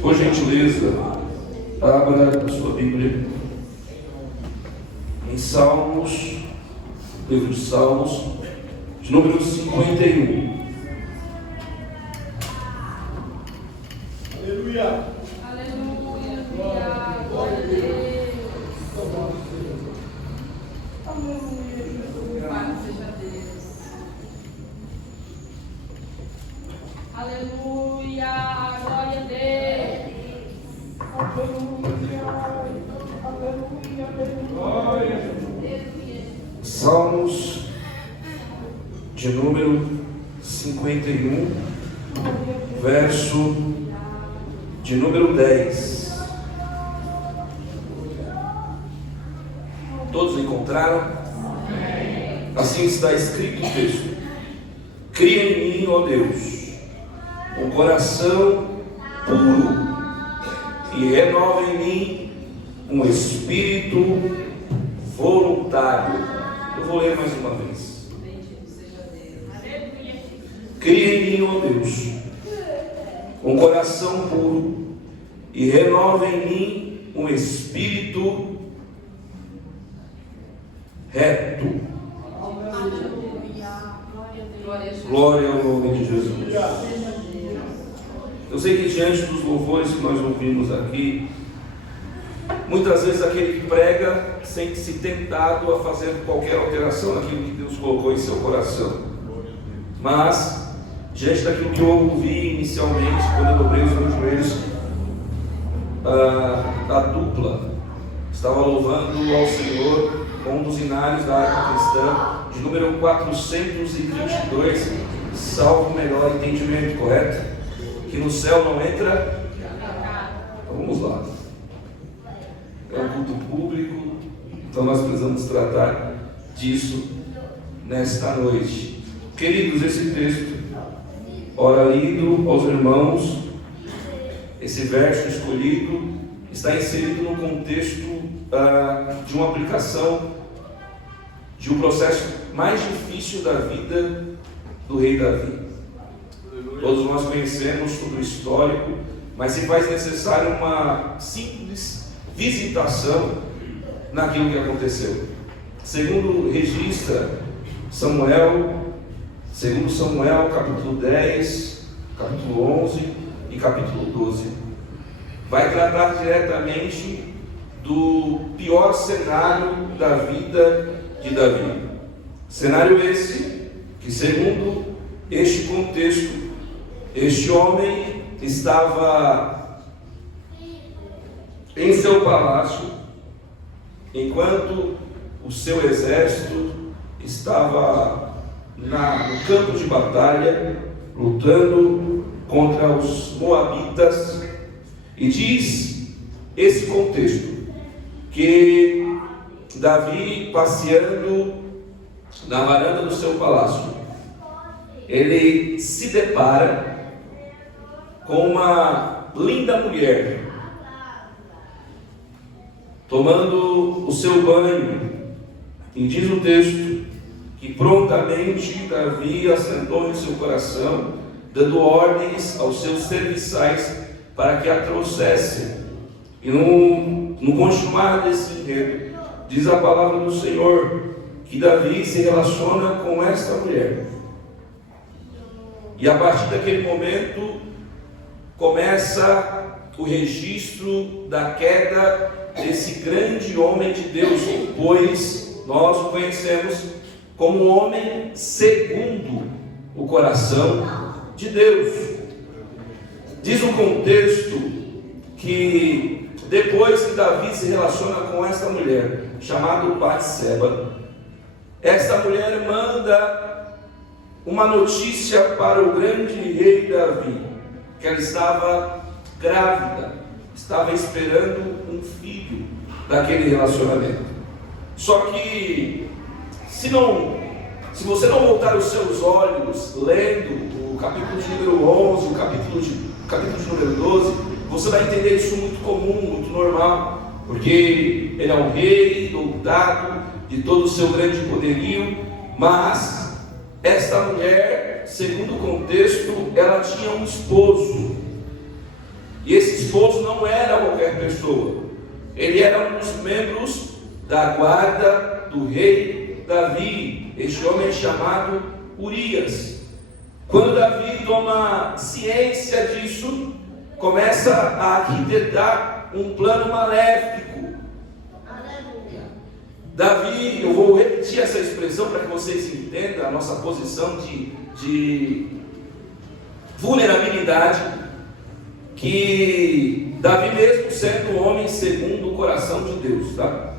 Por gentileza, abra a sua Bíblia em Salmos, livro de Salmos, de número 51. Aleluia! Aleluia! Glória a Deus! Louvado seja Deus! Aleluia! Glória a Deus! Glória! Salmos de número 51, verso de número 10. Todos encontraram? Assim está escrito o texto: cria em mim, ó Deus, um coração puro e renova em mim um espírito voluntário. Eu vou ler mais uma vez. Cria em mim, ó Deus, um coração puro e renova em mim um espírito reto. Glória ao nome de Jesus. Eu sei que diante dos louvores que nós ouvimos aqui, muitas vezes aquele que prega sente-se tentado a fazer qualquer alteração naquilo que Deus colocou em seu coração. Mas, diante daquilo que eu ouvi inicialmente, quando eu dobrei os meus joelhos, a dupla estava louvando ao Senhor com um dos hinários da harpa cristã, de número 422, salvo o melhor entendimento, correto? Que no céu não entra. Então, vamos lá. É um culto público, então nós precisamos tratar disso nesta noite. Queridos, esse texto, ora lido aos irmãos, esse verso escolhido está inserido no contexto de uma aplicação de um processo mais difícil da vida do rei Davi. Todos nós conhecemos todo o histórico, mas se faz necessário uma simples visitação naquilo que aconteceu. Segundo registra segundo Samuel, capítulo 10, capítulo 11 e capítulo 12, vai tratar diretamente do pior cenário da vida de Davi. Cenário esse que, segundo este contexto, este homem estava em seu palácio, enquanto o seu exército estava no campo de batalha, lutando contra os moabitas. E diz esse contexto que Davi, passeando na varanda do seu palácio, ele se depara com uma linda mulher tomando o seu banho, e diz o texto que prontamente Davi assentou em seu coração, dando ordens aos seus serviçais para que a trouxessem. E no continuar desse enredo, diz a palavra do Senhor que Davi se relaciona com esta mulher. E a partir daquele momento começa o registro da queda desse grande homem de Deus, pois nós o conhecemos como homem segundo o coração de Deus. Diz o contexto que depois que Davi se relaciona com esta mulher, chamada Batseba, esta mulher manda uma notícia para o grande rei Davi, que ela estava grávida, estava esperando um filho daquele relacionamento. Só que se você não voltar os seus olhos lendo o capítulo de número 11, o capítulo de número 12, você vai entender isso muito comum, muito normal, porque ele é um rei doutado de todo o seu grande poderio, mas esta mulher, segundo o contexto, ela tinha um esposo. E esse esposo não era qualquer pessoa. Ele era um dos membros da guarda do rei Davi. Este homem chamado Urias. Quando Davi toma ciência disso, começa a arquitetar um plano maléfico. Davi, eu vou repetir essa expressão para que vocês entendam a nossa posição de vulnerabilidade, que Davi, mesmo sendo um homem segundo o coração de Deus, tá?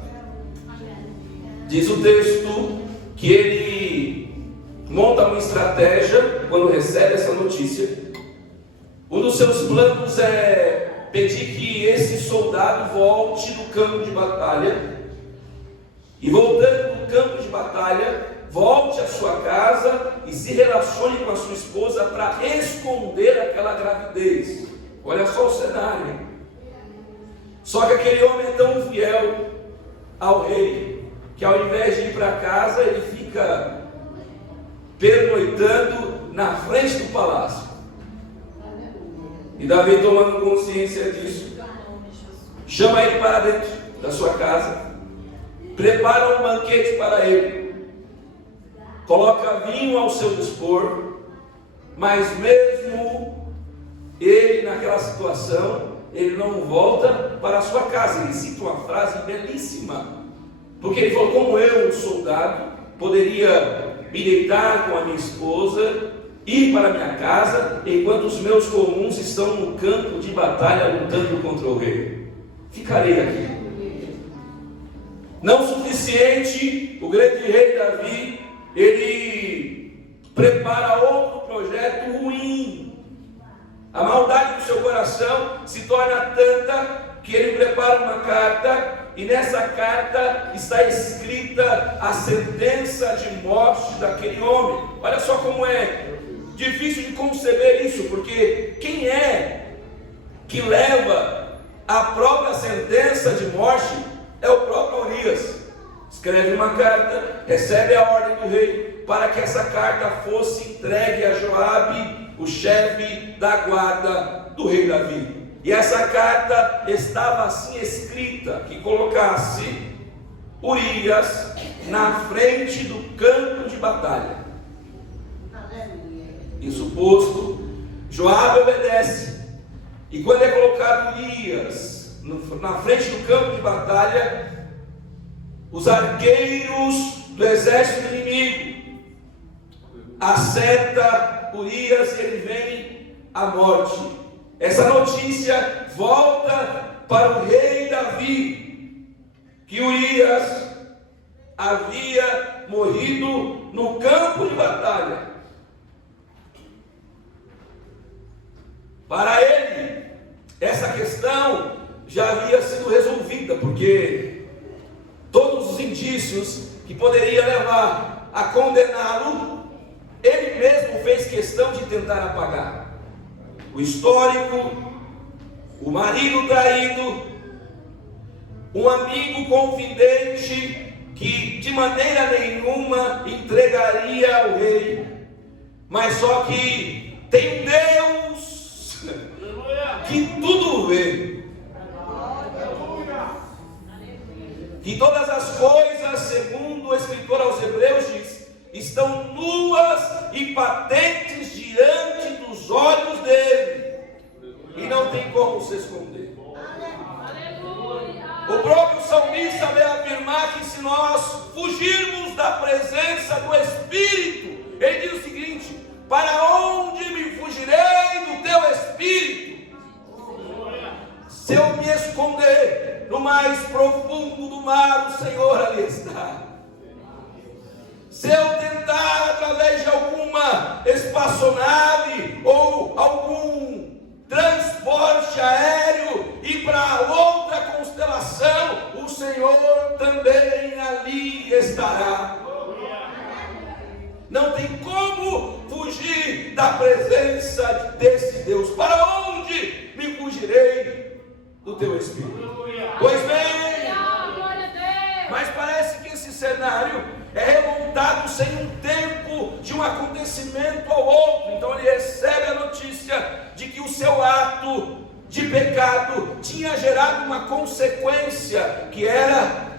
Diz o texto que ele monta uma estratégia quando recebe essa notícia. Um dos seus planos é pedir que esse soldado volte do campo de batalha, e voltando do campo de batalha, volte à sua casa e se relacione com a sua esposa para esconder aquela gravidez. Olha só o cenário. Só que aquele homem é tão fiel ao rei, que ao invés de ir para casa, ele fica pernoitando na frente do palácio. E Davi, tomando consciência disso, chama ele para dentro da sua casa, prepara um banquete para ele, coloca vinho ao seu dispor, mas mesmo ele naquela situação, ele não volta para a sua casa. Ele cita uma frase belíssima, porque ele falou: como eu, um soldado, poderia me deitar com a minha esposa, ir para a minha casa, enquanto os meus comuns estão no campo de batalha lutando contra o rei? Ficarei aqui. Não suficiente, o grande rei Davi, ele prepara outro projeto ruim. A maldade do seu coração se torna tanta que ele prepara uma carta, e nessa carta está escrita a sentença de morte daquele homem. Olha só como é difícil de conceber isso, porque quem é que leva a própria sentença de morte? É o próprio Urias. Escreve uma carta, recebe a ordem do rei para que essa carta fosse entregue a Joabe, o chefe da guarda do rei Davi. E essa carta estava assim escrita, que colocasse Urias na frente do campo de batalha. Isso posto, Joabe obedece, e quando é colocado Urias na frente do campo de batalha, os arqueiros do exército inimigo acerta Urias e ele vem à morte. Essa notícia volta para o rei Davi, que Urias havia morrido no campo de batalha. Para ele, essa questão já havia sido resolvida, porque todos os indícios que poderiam levar a condená-lo, ele mesmo fez questão de tentar apagar. O histórico, o marido traído, um amigo confidente que de maneira nenhuma entregaria ao rei, mas só que tem Deus que tudo vê, que todas as coisas, segundo o escritor aos Hebreus diz, estão nuas e patentes diante dos olhos dele, e não tem como se esconder. O próprio salmista vai afirmar que se nós fugirmos da presença do Espírito, ele diz o seguinte: para onde me fugirei do teu Espírito? Se eu me esconder no mais profundo do mar, o Senhor ali está. Se eu tentar através de alguma espaçonave ou algum transporte aéreo ir para outra constelação, o Senhor também ali estará. Não tem como fugir da presença desse Deus. Para onde me fugirei do teu Espírito? Pois bem, mas parece que esse cenário é remontado sem um tempo de um acontecimento ao outro. Então ele recebe a notícia de que o seu ato de pecado tinha gerado uma consequência, que era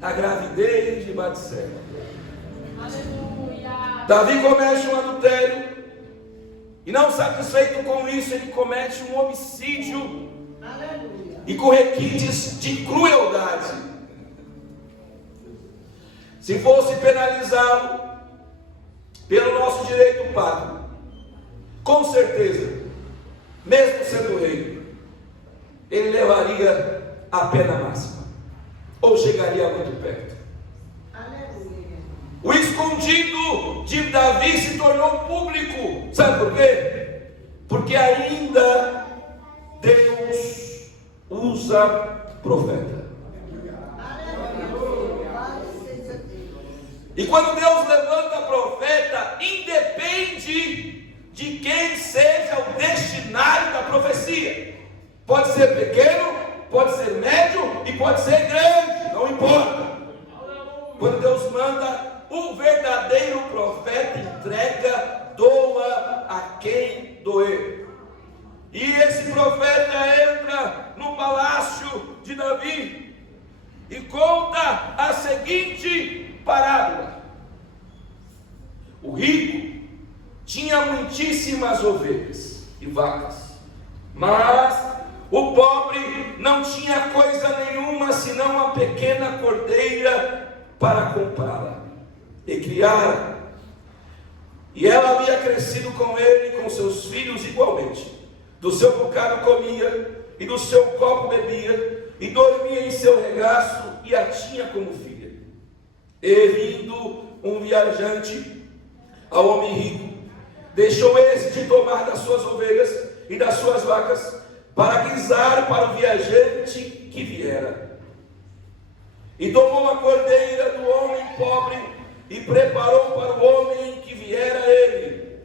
a gravidez de Batseba. Aleluia. Davi comete um adultério, e não satisfeito com isso, ele comete um homicídio, e com requintes de crueldade. Se fosse penalizá-lo pelo nosso direito pago, com certeza, mesmo sendo rei, ele levaria a pena máxima, ou chegaria muito perto. O escondido de Davi se tornou público. Sabe por quê? Porque ainda Deus usa profeta. E quando Deus levanta profeta, independe de quem seja o destinatário da profecia. Pode ser pequeno, pode ser médio e pode ser grande, não importa. Quando Deus manda, o verdadeiro profeta entrega, doa a quem doer. E esse profeta entra no palácio de Davi e conta a seguinte parábola. O rico tinha muitíssimas ovelhas e vacas, mas o pobre não tinha coisa nenhuma senão uma pequena cordeira para comprá-la e criá-la. E ela havia crescido com ele e com seus filhos igualmente. Do seu bocado comia, e do seu copo bebia, e dormia em seu regaço, e a tinha como filha. E vindo um viajante ao homem rico, deixou esse de tomar das suas ovelhas e das suas vacas, para guisar para o viajante que viera. E tomou a cordeira do homem pobre, e preparou para o homem que viera a ele.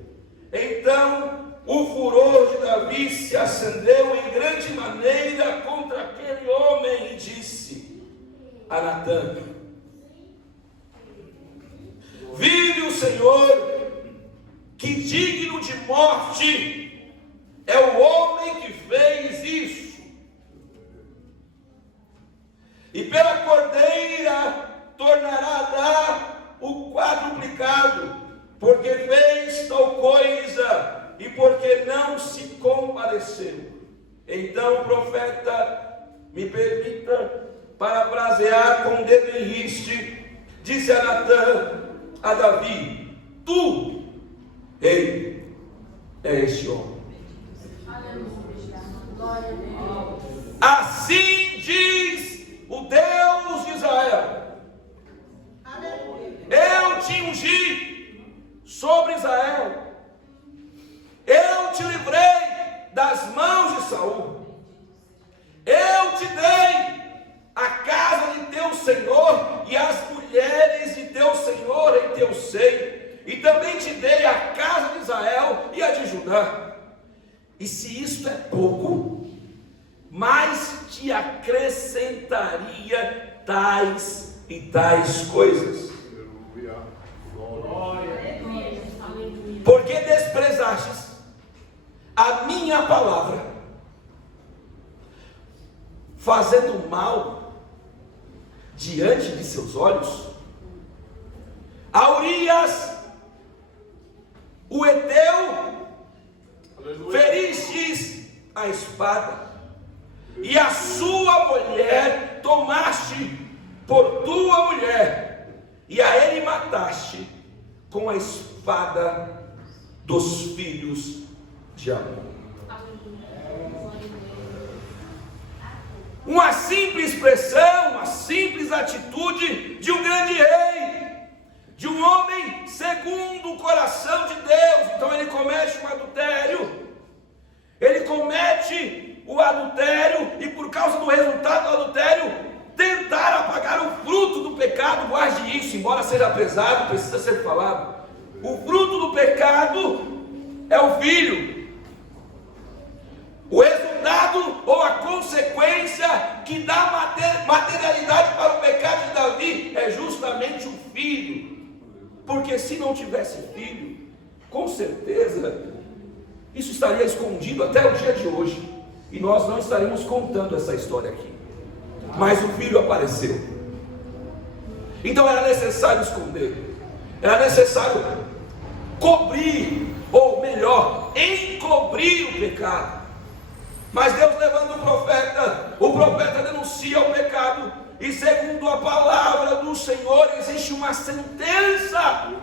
Então o furor de Davi se acendeu em grande maneira contra aquele homem, e disse a Natã: vive o Senhor, que digno de morte é o homem que fez isso. E pela cordeira tornará a dar o quadruplicado, porque fez tal coisa e porque não se compadeceu. Então o profeta, me permita parafrasear com o dedo em riste, disse a Natã, a Davi: tu, rei, é este homem. Assim diz o Deus de Israel: eu te ungi sobre Israel, eu te livrei das mãos de Saul, eu te dei a casa de teu Senhor e as mulheres de teu Senhor em teu seio, e também te dei a casa de Israel e a de Judá. E se isto é pouco, mais te acrescentaria tais e tais coisas. Porque desprezastes a minha palavra, fazendo mal diante de seus olhos. A Urias, o Eteu, feristes a espada, e a sua mulher tomaste por tua mulher, e a ele mataste com a espada dos filhos de Amon. Uma simples expressão, uma simples atitude de um grande rei, de um homem segundo o coração de Deus. Então ele comete um adultério, ele comete o adultério, e por causa do resultado do adultério, tentar apagar o fruto do pecado. Guarde isso, embora seja pesado, precisa ser falado. O fruto do pecado é o filho. O resultado ou a consequência que dá materialidade para o pecado de Davi é justamente o filho. Porque se não tivesse filho, com certeza isso estaria escondido até o dia de hoje. e nós não estaremos contando essa história aqui. Mas o filho apareceu. Então era necessário esconder, era necessário cobrir, ou melhor, encobrir o pecado. Mas Deus levanta o profeta denuncia o pecado, e segundo a palavra do Senhor, existe uma sentença,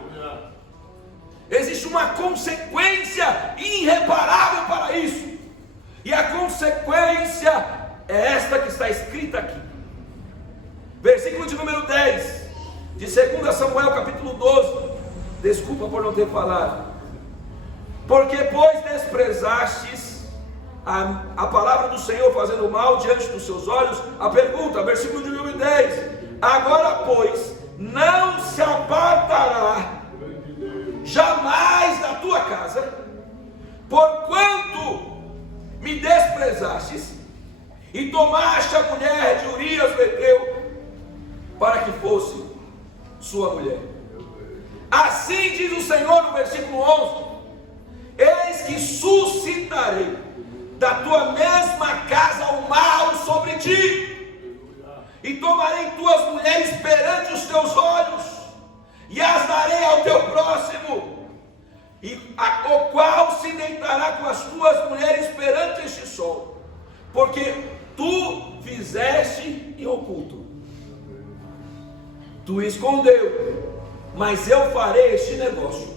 existe uma consequência irreparável para isso, e a consequência é esta que está escrita aqui, versículo de número 10, de 2 Samuel capítulo 12, desculpa por não ter falado, porque pois desprezastes a palavra do Senhor, fazendo mal diante dos seus olhos. A pergunta, versículo de número 10: agora pois não se apartará jamais da tua casa, porquanto me desprezastes e tomaste a mulher de Urias o Heteu para que fosse sua mulher. Assim diz o Senhor no versículo 11: eis que suscitarei da tua mesma casa o mal sobre ti, e tomarei tuas mulheres perante os teus olhos, e as darei ao teu próximo, o qual se deitará com as tuas mulheres perante este sol, porque tu fizeste em oculto, tu escondeu, mas eu farei este negócio,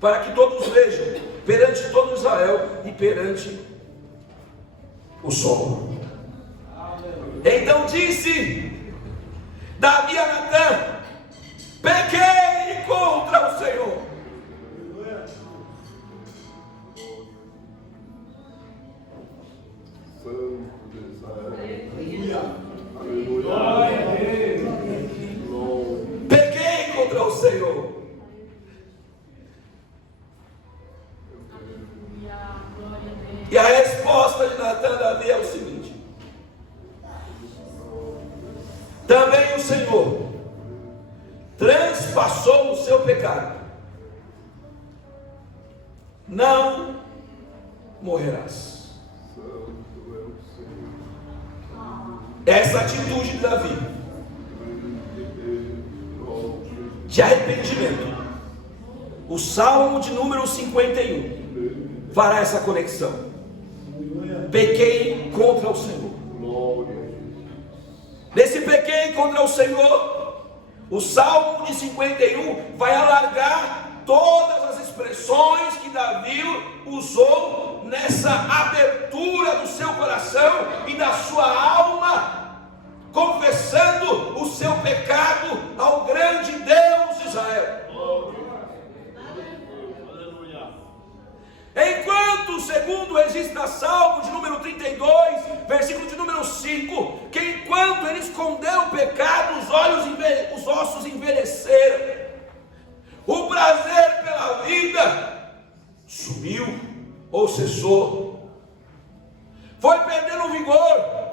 para que todos vejam, perante todo Israel e perante o sol. Então disse Davi a Natã: pequei contra o Senhor. Pequei contra o Senhor. E a resposta de Natã a Davi é o seguinte: também o Senhor transpassou o seu pecado, não morrerás. Essa atitude de Davi de arrependimento, o Salmo de número 51 fará essa conexão. Pequei contra o Senhor. Nesse pequei contra o Senhor, o Salmo de 51 vai alargar todas as expressões que Davi usou nessa abertura do seu coração e da sua alma, confessando o seu pecado ao grande Deus de Israel. Enquanto, segundo o registro da Salmo de número 32, versículo de número 5, que enquanto ele escondeu o pecado, os ossos envelheceram, o prazer pela vida sumiu ou cessou, foi perdendo vigor,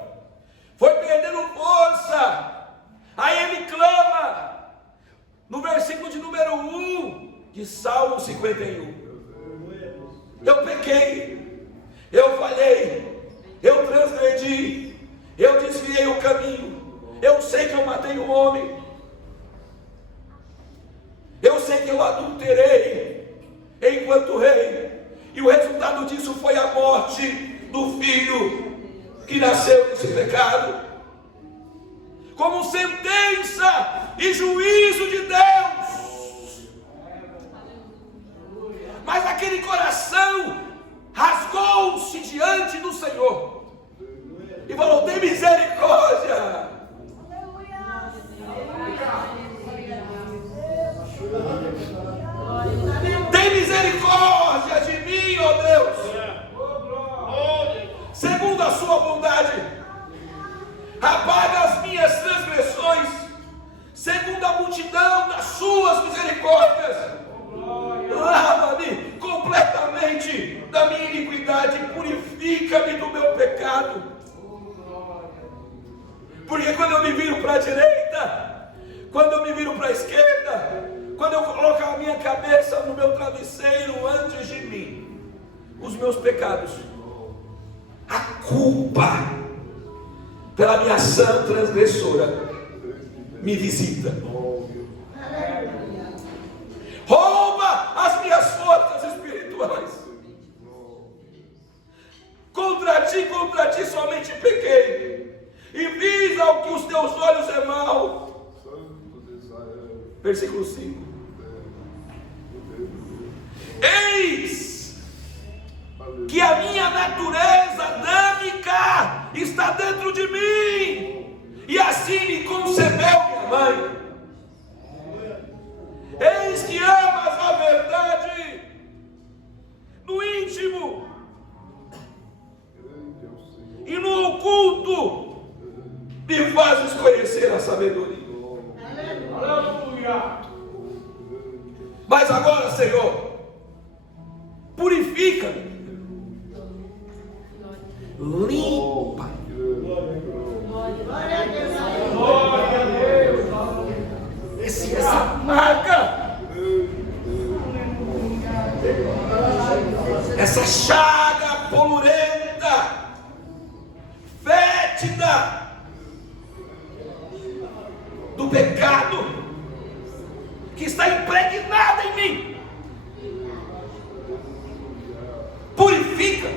foi perdendo força. Aí ele clama no versículo de número 1 de Salmo 51: eu pequei, eu falhei, eu transgredi, eu desviei o caminho, eu sei que eu matei um homem, eu sei que eu adulterei enquanto rei, e o resultado disso foi a morte do filho que nasceu nesse pecado, como sentença e juízo de Deus. Mas aquele coração rasgou-se diante do Senhor e falou: tem misericórdia. Tem misericórdia de mim, ó Deus, segundo a sua bondade, apaga as minhas transgressões, segundo a multidão das suas misericórdias. Lava-me completamente da minha iniquidade, purifica-me do meu pecado. Porque quando eu me viro para a direita, quando eu me viro para a esquerda, quando eu coloco a minha cabeça no meu travesseiro antes de mim, os meus pecados a culpa pela minha ação transgressora me visita. Rouba as minhas forças espirituais. Contra ti somente pequei, e fiz ao que os teus olhos é mal. Versículo 5. Eis que a minha natureza adâmica está dentro de mim, e assim me concebeu minha mãe. Eis que amas a verdade no íntimo, e no oculto me fazes conhecer a sabedoria. Aleluia. Mas agora, Senhor, purifica-me, limpa. Essa marca, essa chaga polurenta, fétida do pecado que está impregnada em mim. Purifica,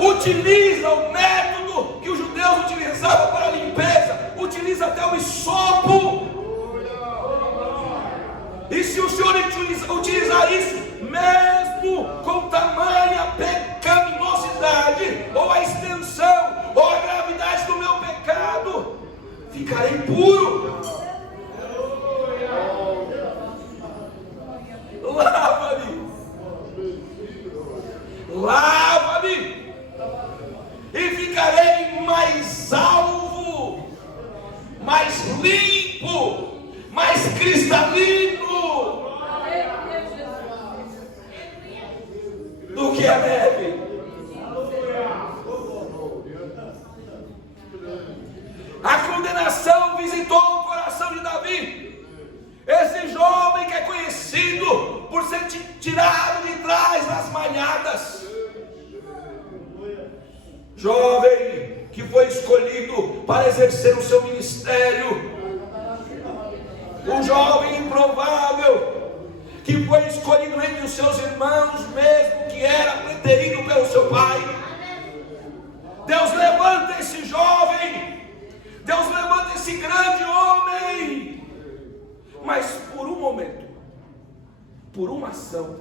utiliza o método que os judeus utilizavam para a limpeza, utiliza até o hisopo. E se o Senhor utilizar isso, mesmo com tamanha pecaminosidade, ou a extensão, ou a gravidade do meu pecado, ficarei puro. Lava-me, lava-me, e ficarei mais alvo, mais limpo, mais cristalino do que a neve. A condenação visitou o coração de Davi, esse jovem que é conhecido por ser tirado de trás das manhadas, jovem que foi escolhido para exercer o seu ministério, um jovem improvável que foi escolhido entre os seus irmãos, mesmo que era preterido pelo seu pai. Deus levanta esse jovem, Deus levanta esse grande homem, mas por um momento, por uma ação,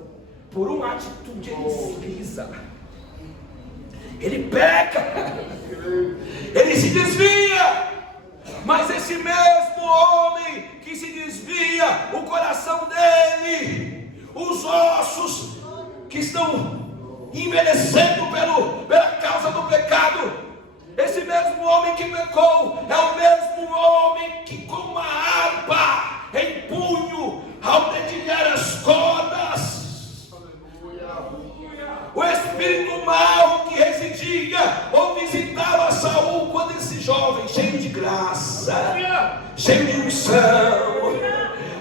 por uma atitude, ele desliza, ele peca, ele se desvia. Mas esse mesmo homem que se desvia, o coração dele, os ossos que estão envelhecendo pela causa do pecado, esse mesmo homem que pecou é o mesmo homem que com uma harpa em punho, ao dedilhar as cordas, o espírito mau que residia ou visitava Saul, quando esse jovem cheio de graça, cheio de unção,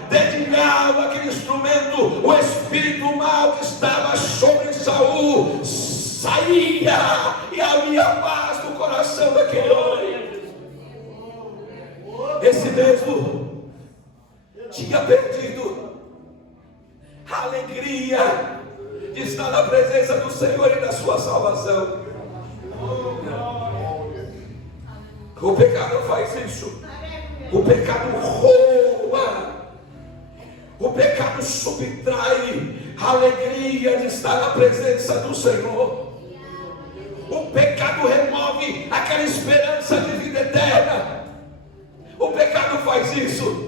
dedilhava aquele instrumento, o espírito mau que estava sobre Saul saía, e havia paz no coração daquele homem. Esse mesmo tinha perdido a alegria de estar na presença do Senhor e da sua salvação. O pecado faz isso. O pecado rouba. O pecado subtrai a alegria de estar na presença do Senhor. O pecado remove aquela esperança de vida eterna. O pecado faz isso.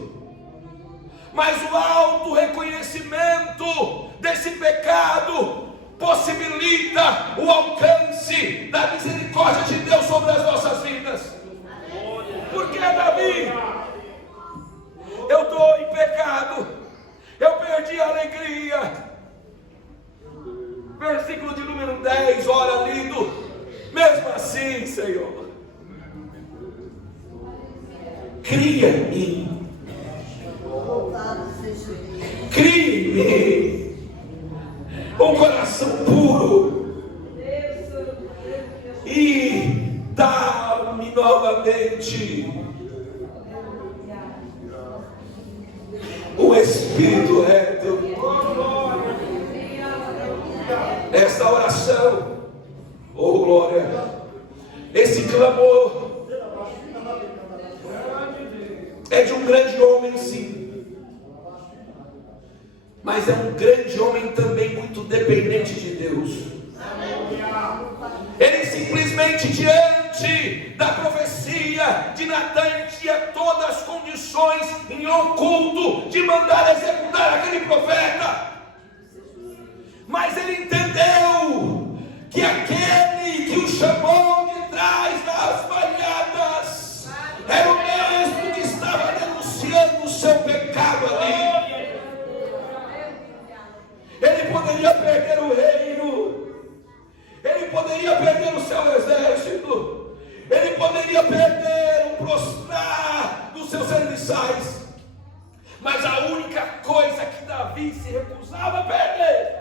Mas o auto reconhecimento desse pecado possibilita o alcance da misericórdia de Deus sobre as nossas vidas. Porque, Davi, eu estou em pecado, eu perdi a alegria. Versículo de número 10, ora lido. Mesmo assim, Senhor, cria em mim, cria em mim um coração puro, novamente o Espírito reto. Esta oração, oh glória, esse clamor é de um grande homem, sim, mas é um grande homem também muito dependente de Deus. Ele simplesmente, diante da profecia de Natan, tinha todas as condições em oculto de mandar executar aquele profeta. Mas ele entendeu que aquele que o chamou de trás das banhadas era o mesmo que estava denunciando o seu pecado ali. Ele poderia perder o reino, ele poderia perder o seu exército, ele poderia perder o prostrar dos seus serviçais, mas a única coisa que Davi se recusava a perder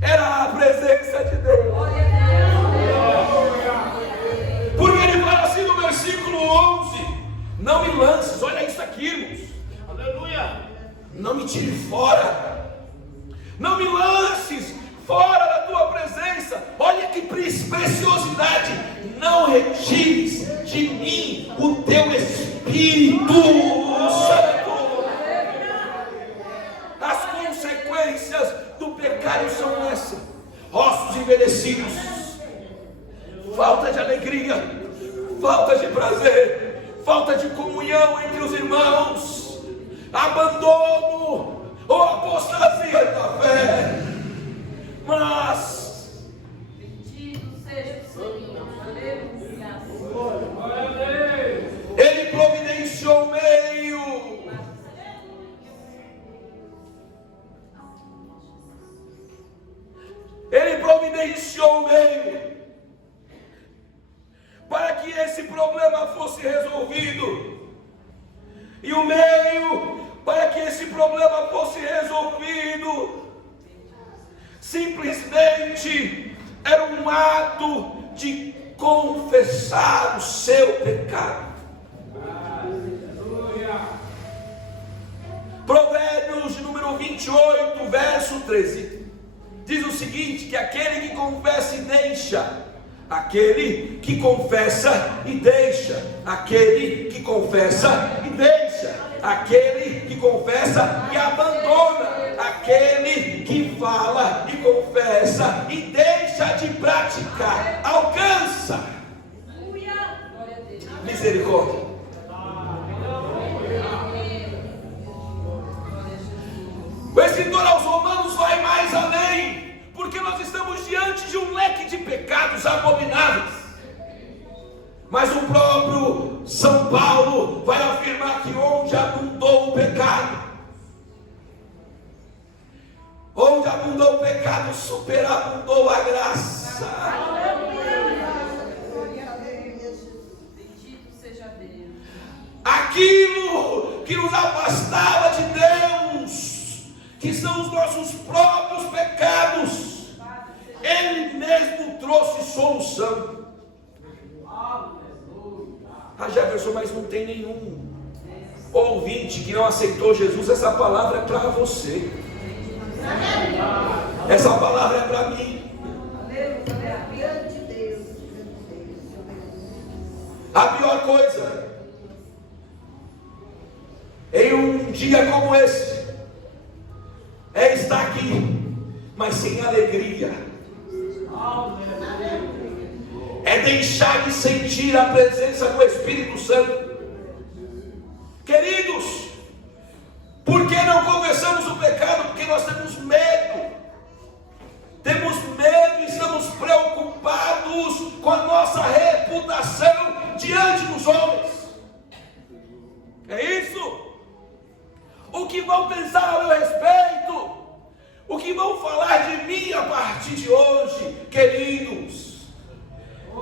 era a presença de Deus. Porque ele fala assim no versículo 11: não me lances, olha isso aqui, irmãos, aleluia, não me tire fora, não me lances fora da tua presença. Olha que preciosidade: não retires de mim o teu Espírito Santo. As consequências do pecado são essas: ossos envelhecidos, falta de alegria, falta de prazer, falta de comunhão entre os irmãos, abandono ou apostasia da fé. Mas bendito seja o Senhor, aleluia. Ele providenciou o meio. Ele providenciou o meio para que esse problema fosse resolvido. E o meio para que esse problema fosse resolvido simplesmente era um ato de confessar o seu pecado. Provérbios de número 28, verso 13 diz o seguinte: que aquele que confessa e deixa, aquele que confessa e deixa, aquele que confessa e deixa, aquele que confessa e abandona, aquele que fala e confessa e deixa de praticar, alcança misericórdia. O escritor aos Romanos vai mais além, porque nós estamos diante de um leque de pecados abomináveis. Mas o próprio São Paulo vai afirmar que onde abundou o pecado, onde abundou o pecado, superabundou a graça. Bendito seja Deus. Aquilo que nos afastava de Deus, que são os nossos próprios pecados, Ele mesmo trouxe solução. Ah, Jefferson, mas não tem nenhum ouvinte que não aceitou Jesus. Essa palavra é para você, essa palavra é para mim. A pior coisa em um dia como esse é estar aqui, mas sem alegria, é deixar de sentir a presença do Espírito Santo. Queridos, por que não confessamos o pecado? Porque nós temos medo. Temos medo e estamos preocupados com a nossa reputação diante dos homens. É isso? O que vão pensar a meu respeito? O que vão falar de mim a partir de hoje? Queridos,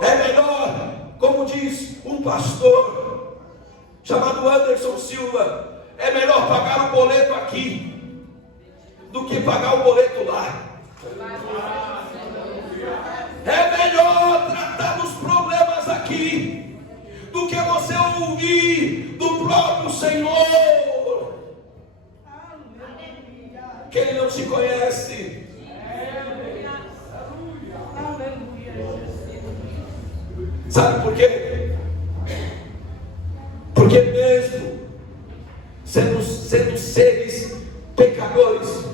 é melhor, como diz um pastor chamado Anderson Silva, é melhor pagar o boleto aqui do que pagar o boleto lá. É ouvir do próprio Senhor que ele não se conhece. Sabe por quê? Porque mesmo sendo seres pecadores,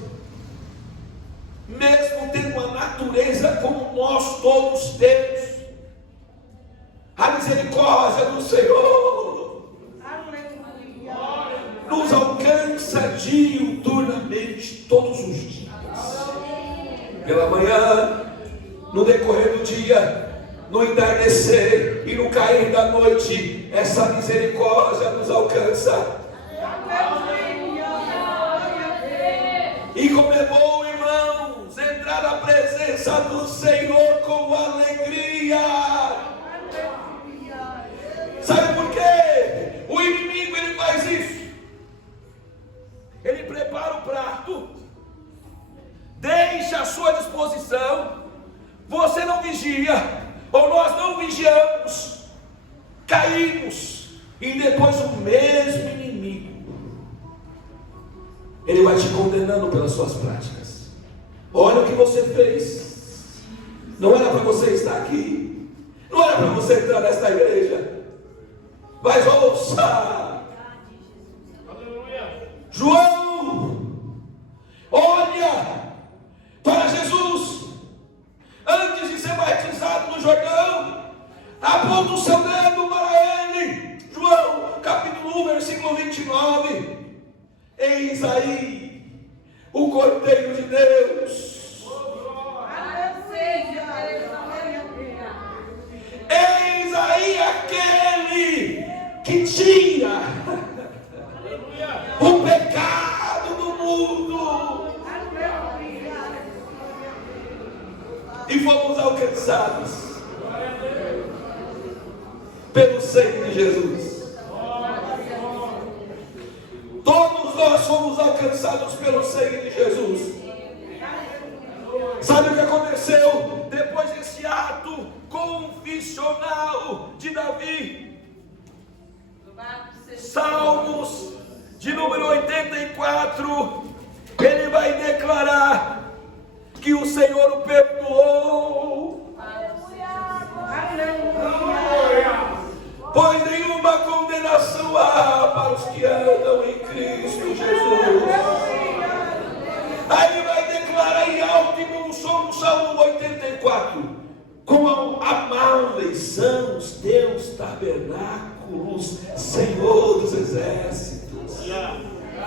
mesmo tendo uma natureza como nós todos temos, a misericórdia do Senhor nos alcança diuturnamente, todos os dias. Pela manhã, no decorrer do dia, no entardecer e no cair da noite, essa misericórdia nos alcança. E como é bom, irmãos, entrar na presença do Senhor com alegria. Sabe por quê? O inimigo, ele faz isso. Ele prepara o prato, deixa à sua disposição, você não vigia, ou nós não vigiamos, caímos, e depois o mesmo inimigo, ele vai te condenando pelas suas práticas. Olha o que você fez, não era para você estar aqui, não era para você entrar nesta igreja, mas ouça, João, olha para Jesus, antes de ser batizado no Jordão, aponta o seu dedo para ele. João, capítulo 1, versículo 29. Eis aí o Cordeiro de Deus. Eis aí aquele que tira o pecado do mundo. E fomos alcançados pelo sangue de Jesus. Todos nós fomos alcançados pelo sangue de Jesus. Sabe o que aconteceu depois desse ato confissional de Davi? Salmos de número 84, ele vai declarar que o Senhor o perdoou. Pois nenhuma condenação há para os que andam em Cristo Jesus. Aí vai declarar em alto e bom som no Salmo 84: quão amáveis são os teus tabernáculos, Senhor dos exércitos.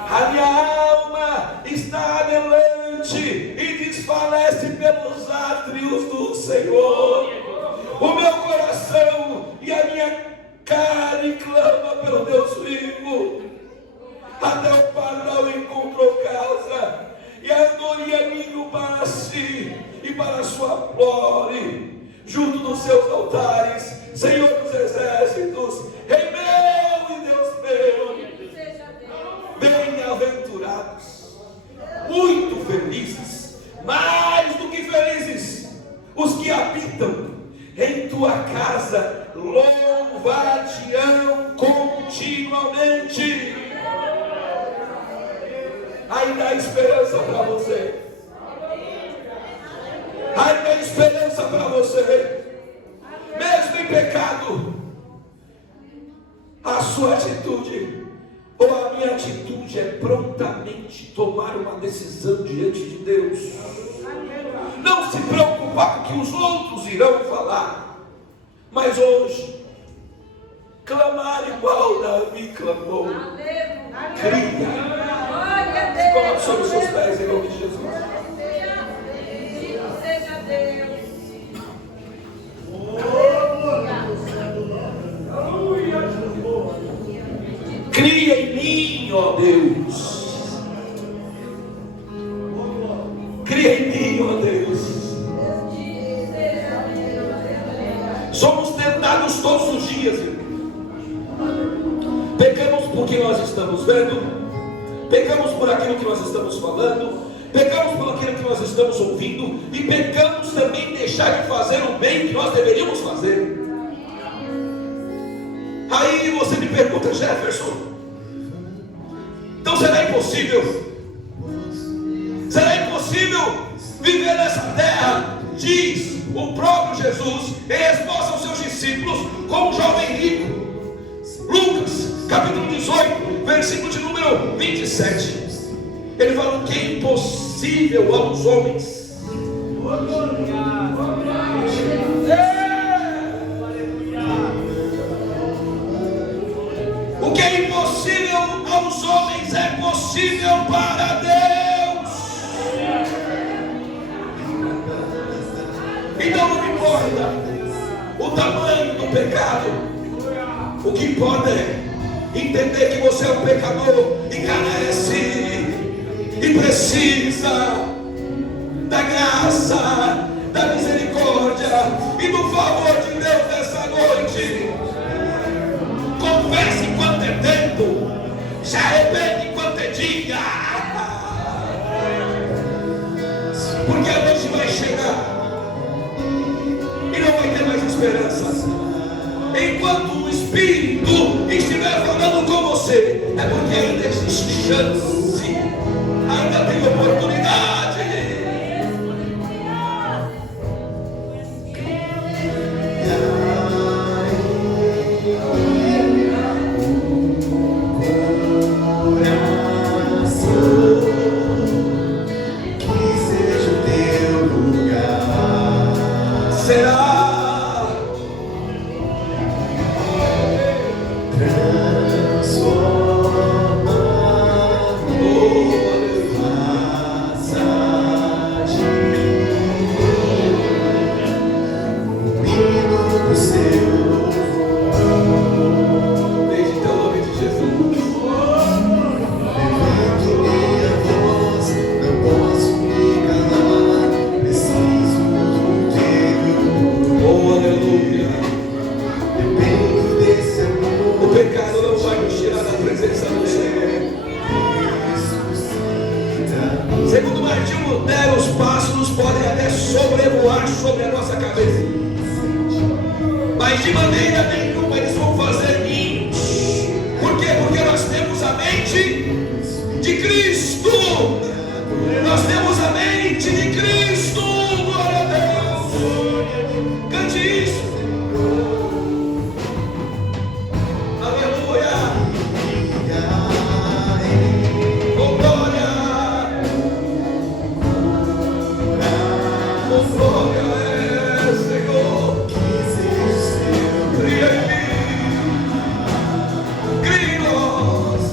A minha alma está adelante e desfalece pelos átrios do Senhor. O meu coração e a minha carne clama pelo Deus vivo. Até o pardal encontrou casa, e a andorinha ninho para si e para a sua glória, junto dos seus altares, Senhor dos exércitos, Rei meu e Deus meu. Bem-aventurados, muito felizes, mais do que felizes, os que habitam em tua casa, louvar-te-ão continuamente. Ainda há esperança para você. Ainda há esperança para você. Mesmo em pecado, a sua atitude ou a minha atitude é prontamente tomar uma decisão diante de Deus. Não se preocupar com o que os outros irão falar, mas hoje clamar igual Davi clamou. Cria. Se coloque sobre os seus pés em nome de Jesus. Bendito seja Deus. Cria em mim, ó Deus. Cria em mim, ó Deus. Somos tentados todos os dias, irmão. Pecamos porque nós estamos vendo, pecamos por aquilo que nós estamos falando, pecamos por aquilo que nós estamos ouvindo, e pecamos também em deixar de fazer o bem que nós deveríamos fazer. Aí você me pergunta, Jefferson, então será impossível? Será impossível viver nessa terra? Diz o próprio Jesus em resposta aos seus discípulos, como um jovem rico. Lucas, capítulo 18, versículo de número 27. Ele fala: o que é impossível aos homens, o que é impossível aos homens é possível para Deus. Então não importa o tamanho do pecado, o que importa é entender que você é um pecador e carece e precisa da graça, da misericórdia e do favor de Deus nessa noite. Confesse enquanto é tempo, se arrepende enquanto é dia, porque a noite vai chegar e não vai ter mais esperança. Enquanto o Espírito estiver falando com você, é porque ainda existe chance, ainda tem oportunidade. Segundo Martinho Lutero, os pássaros podem até sobrevoar sobre a nossa cabeça, mas de maneira nenhuma eles vão fazer ninhos. Por quê? Porque nós temos a mente de Cristo. Nós temos a mente de Cristo. Glória a Deus. Cante isso. Aleluia. Oh, glória. Oh, glória é, Senhor. Cria em mim. Cria em nós.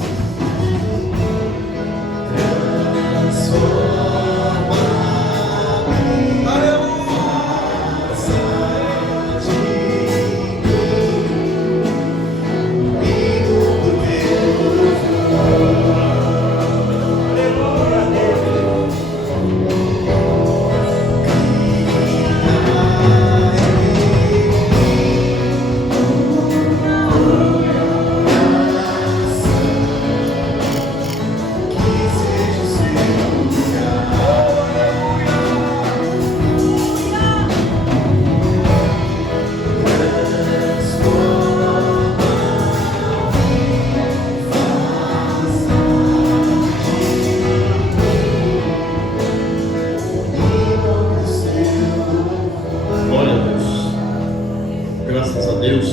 Glória a Deus. Graças a Deus.